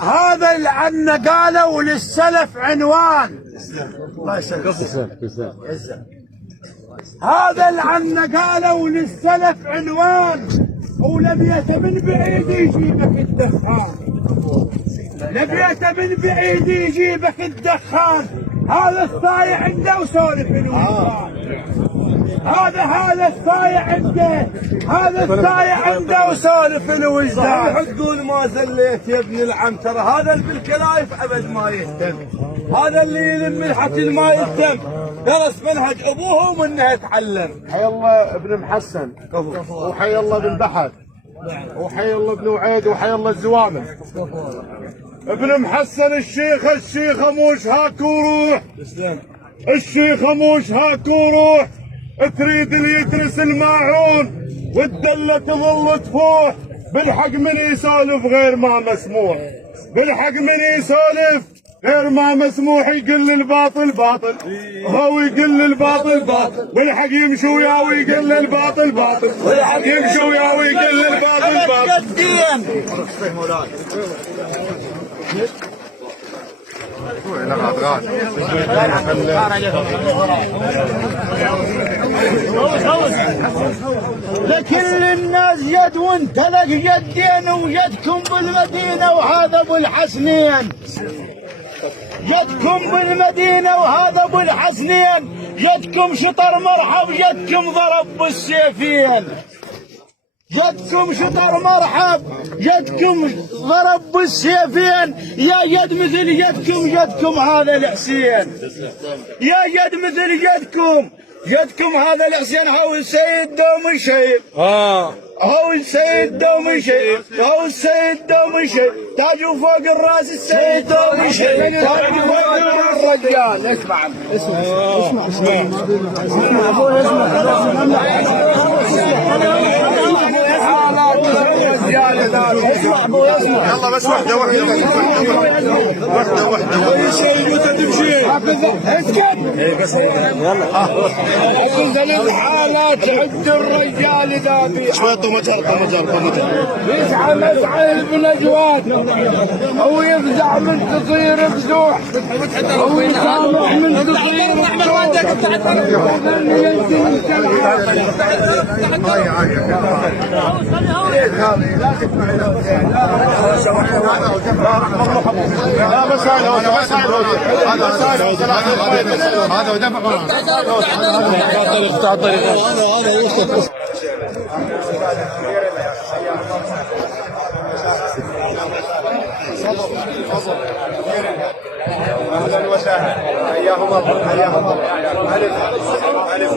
هذا عنا قالوا للسلف عنوان. الله يسلمك. هذا اللي عنا قالوا للسلف عنوان، ولبيته من بعيد يجيبك الدخان. لبيته من بعيد يجيبك الدخان. هذا الصايع عنده وسولف الوجدان. هذا الصايع عنده، هذا الصايع عنده وسولف الوجدان. تقول ما زليت يا ابن العم، ترى هذا اللي بالكلايف ابد ما يهتم، هذا اللي يلم الحكي ما يهتم، درس منهج ابوه ومنه يتعلم. حي الله ابن محسن، وحي الله ابن بحر، وحي الله ابن وعيد، وحي الله الزوامل. ابن محسن الشيخة موش هاك وروح. الشيخة موش هاك وروح، تريد اللي يترس الماعون والدلة تظل تفوح. بالحق من يسولف غير ما مسموح، بالحق من يسولف غير ما مسموح. يقل الباطل باطل، هو يقل الباطل باطل، بالحق يمشي وياه ويقل الباطل باطل، بالحق يمشي وياه ويقل الباطل باطل. لكل الناس يد وانت لك يدين، ويدكم بالمدينة وهذا ابو الحسنين. يدكم بالمدينة وهذا ابو الحسنين، يدكم شطر مرحب، يدكم ضرب بالسيفين. يدكم شطر مرحب، يدكم ضرب بالسيفين. يا يد مثل يدكم هذا الحسين. يا يد مثل يدكم هذا الحسين. هو السيد دوم الشيب، هو السيد دوم الشيب، هو السيد دوم الشيب. تاجوا فوق الراس السيد دوم الشيب، تاجوا فوق الرجال. اسمع ابوي، اسمع ابوي، اسمع. يلا بس واحدة. اسكت. يلا. الحالات عند الرجال ذابي. شوية مجر. يسعى مسعى بنجوان، هو يفزع من تصير فزوح، هو يسامح من تصير فزوح. لا بس هذا ودفع. اهلا وسهلا، حياهم الله، حياهم الله. الف